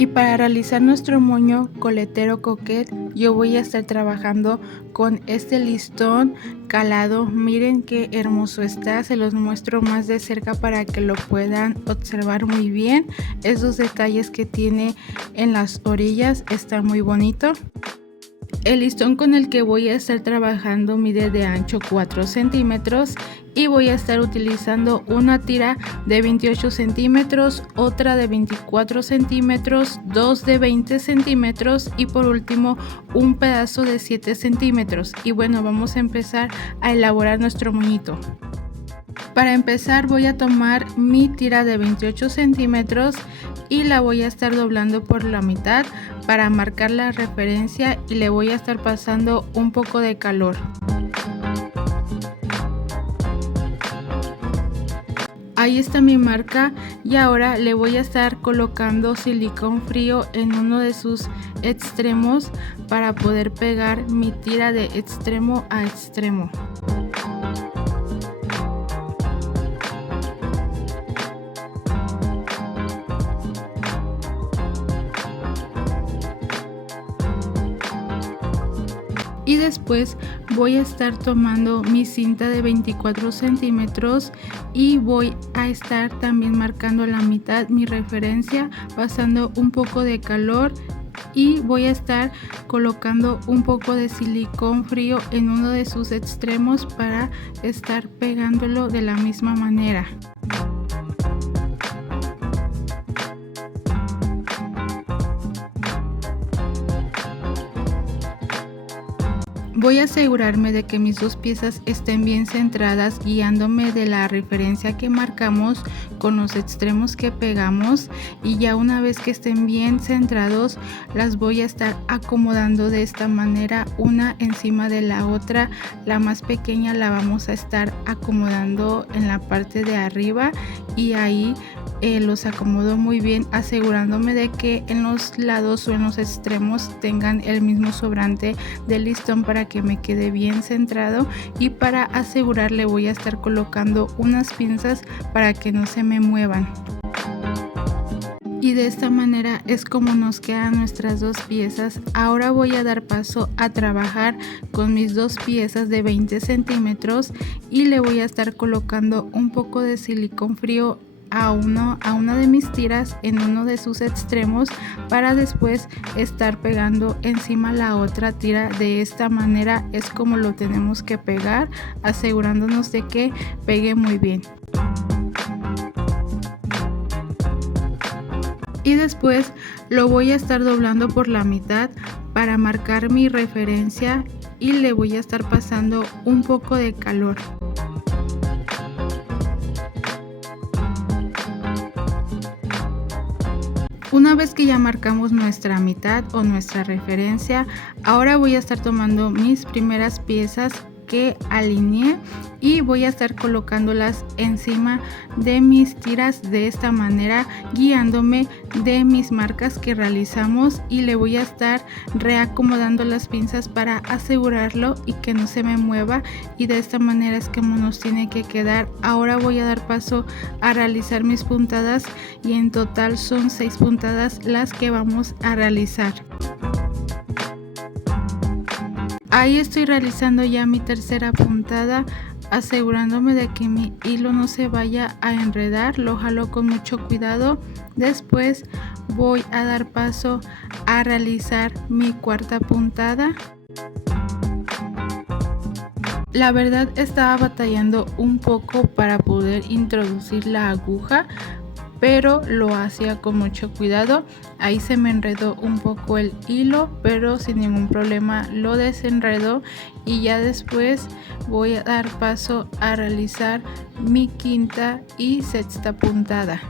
Y para realizar nuestro moño coletero coquet, yo voy a estar trabajando con este listón calado. Miren qué hermoso está, se los muestro más de cerca para que lo puedan observar muy bien. Esos detalles que tiene en las orillas está muy bonito. El listón con el que voy a estar trabajando mide de ancho 4 centímetros y voy a estar utilizando una tira de 28 centímetros, otra de 24 centímetros, dos de 20 centímetros y por último un pedazo de 7 centímetros. Y bueno, vamos a empezar a elaborar nuestro moñito. Para empezar voy a tomar mi tira de 28 centímetros y la voy a estar doblando por la mitad para marcar la referencia y le voy a estar pasando un poco de calor. Ahí está mi marca y ahora le voy a estar colocando silicón frío en uno de sus extremos para poder pegar mi tira de extremo a extremo. Y después voy a estar tomando mi cinta de 24 centímetros y voy a estar también marcando la mitad mi referencia, pasando un poco de calor y voy a estar colocando un poco de silicón frío en uno de sus extremos para estar pegándolo de la misma manera. Voy a asegurarme de que mis dos piezas estén bien centradas, guiándome de la referencia que marcamos con los extremos que pegamos, y ya una vez que estén bien centrados las voy a estar acomodando de esta manera, una encima de la otra. La más pequeña la vamos a estar acomodando en la parte de arriba y ahí los acomodo muy bien, asegurándome de que en los lados o en los extremos tengan el mismo sobrante del listón para que me quede bien centrado. Y para asegurar le voy a estar colocando unas pinzas para que no se me muevan. Y de esta manera es como nos quedan nuestras dos piezas. Ahora voy a dar paso a trabajar con mis dos piezas de 20 centímetros y le voy a estar colocando un poco de silicón frío a una de mis tiras en uno de sus extremos para después estar pegando encima la otra tira. De esta manera es como lo tenemos que pegar, asegurándonos de que pegue muy bien. Y después lo voy a estar doblando por la mitad para marcar mi referencia y le voy a estar pasando un poco de calor. Una vez que ya marcamos nuestra mitad o nuestra referencia, ahora voy a estar tomando mis primeras piezas que alineé y voy a estar colocándolas encima de mis tiras de esta manera, guiándome de mis marcas que realizamos, y le voy a estar reacomodando las pinzas para asegurarlo y que no se me mueva, y de esta manera es como nos tiene que quedar. Ahora voy a dar paso a realizar mis puntadas y en total son 6 puntadas las que vamos a realizar. Ahí estoy realizando ya mi tercera puntada, asegurándome de que mi hilo no se vaya a enredar. Lo jalo con mucho cuidado. Después voy a dar paso a realizar mi cuarta puntada. La verdad estaba batallando un poco para poder introducir la aguja, pero lo hacía con mucho cuidado. Ahí se me enredó un poco el hilo, pero sin ningún problema lo desenredó, y ya después voy a dar paso a realizar mi quinta y sexta puntada.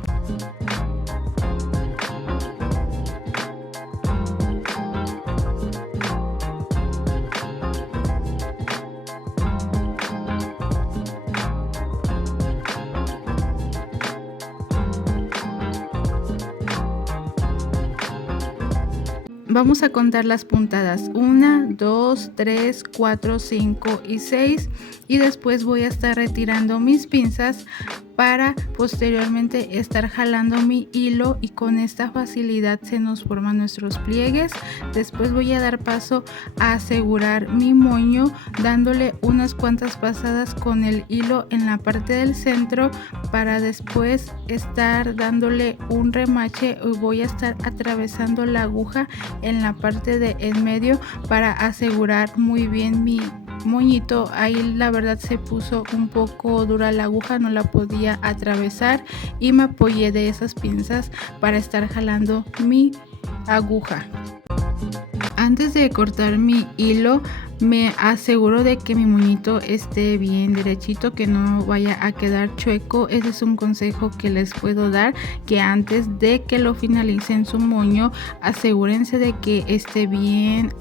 Vamos a contar las puntadas: 1, 2, 3, 4, 5 y 6, y después voy a estar retirando mis pinzas para posteriormente estar jalando mi hilo y con esta facilidad se nos forman nuestros pliegues. Después voy a dar paso a asegurar mi moño dándole unas cuantas pasadas con el hilo en la parte del centro para después estar dándole un remache y voy a estar atravesando la aguja en la parte de en medio para asegurar muy bien mi moñito. Ahí la verdad se puso un poco dura la aguja, no la podía atravesar y me apoyé de esas pinzas para estar jalando mi aguja. Antes de cortar mi hilo me aseguro de que mi moñito esté bien derechito, que no vaya a quedar chueco. Ese es un consejo que les puedo dar, que antes de que lo finalicen su moño asegúrense de que esté bien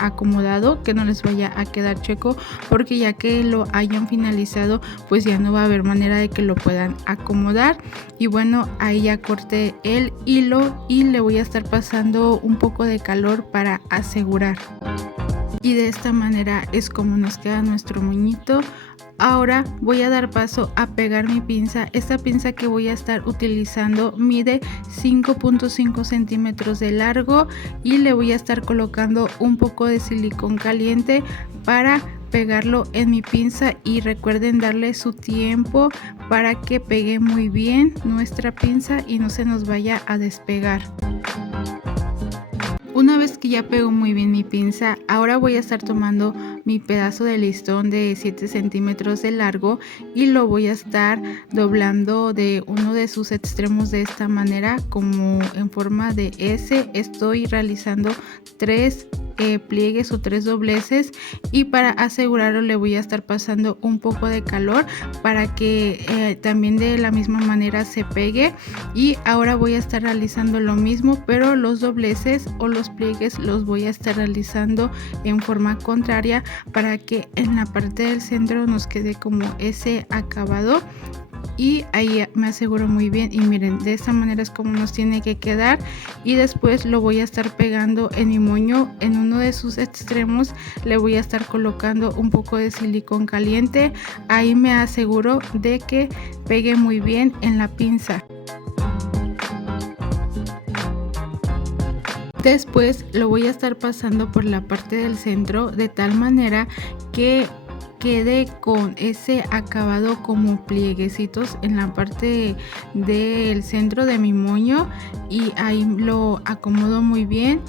acomodado, que no les vaya a quedar chueco, porque ya que lo hayan finalizado pues ya no va a haber manera de que lo puedan acomodar. Y bueno, ahí ya corté el hilo y le voy a estar pasando un poco de calor para asegurar. Y de esta manera es como nos queda nuestro moñito. Ahora voy a dar paso a pegar mi pinza. Esta pinza que voy a estar utilizando mide 5.5 centímetros de largo y le voy a estar colocando un poco de silicón caliente para pegarlo en mi pinza, y recuerden darle su tiempo para que pegue muy bien nuestra pinza y no se nos vaya a despegar. Una vez que ya pego muy bien mi pinza, ahora voy a estar tomando mi pedazo de listón de 7 centímetros de largo y lo voy a estar doblando de uno de sus extremos de esta manera, como en forma de S. Estoy realizando 3 pliegues o 3 dobleces, y para asegurarlo le voy a estar pasando un poco de calor para que también de la misma manera se pegue. Y ahora voy a estar realizando lo mismo, pero los dobleces o los pliegues los voy a estar realizando en forma contraria para que en la parte del centro nos quede como ese acabado. Y ahí me aseguro muy bien, y miren, de esta manera es como nos tiene que quedar. Y después lo voy a estar pegando en mi moño, en uno de sus extremos le voy a estar colocando un poco de silicón caliente. Ahí me aseguro de que pegue muy bien en la pinza. Después lo voy a estar pasando por la parte del centro de tal manera que quede con ese acabado como plieguecitos en la parte del centro de mi moño, y ahí lo acomodo muy bien.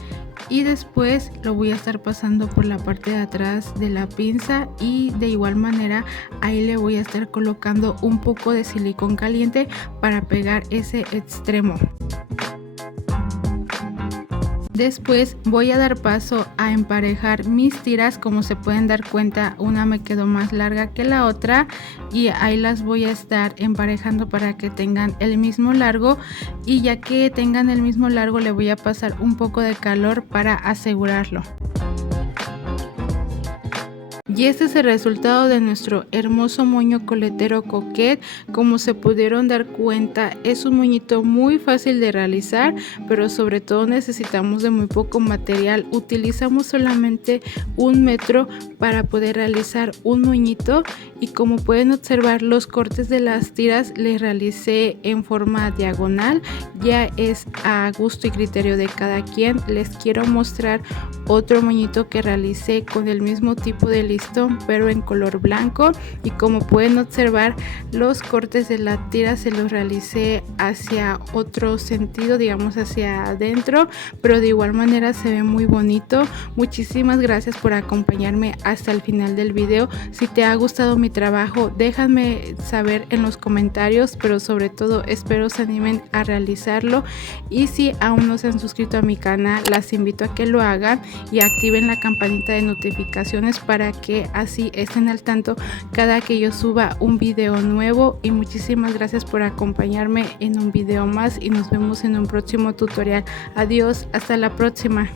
Y después lo voy a estar pasando por la parte de atrás de la pinza, y de igual manera ahí le voy a estar colocando un poco de silicón caliente para pegar ese extremo. Después voy a dar paso a emparejar mis tiras. Como se pueden dar cuenta, una me quedó más larga que la otra, y ahí las voy a estar emparejando para que tengan el mismo largo, y ya que tengan el mismo largo le voy a pasar un poco de calor para asegurarlo. Y este es el resultado de nuestro hermoso moño coletero coquette. Como se pudieron dar cuenta, es un moñito muy fácil de realizar, pero sobre todo necesitamos de muy poco material. Utilizamos solamente 1 metro para poder realizar un moñito, y como pueden observar, los cortes de las tiras les realicé en forma diagonal. Ya es a gusto y criterio de cada quien. Les quiero mostrar otro moñito que realicé con el mismo tipo de listón pero en color blanco, y como pueden observar, los cortes de la tira se los realicé hacia otro sentido, digamos hacia adentro, pero de igual manera se ve muy bonito. Muchísimas gracias por acompañarme hasta el final del video. Si te ha gustado mi trabajo, déjame saber en los comentarios, pero sobre todo espero se animen a realizarlo. Y si aún no se han suscrito a mi canal, las invito a que lo hagan y activen la campanita de notificaciones para que así estén al tanto cada que yo suba un video nuevo. Y muchísimas gracias por acompañarme en un video más, y nos vemos en un próximo tutorial. Adiós, hasta la próxima.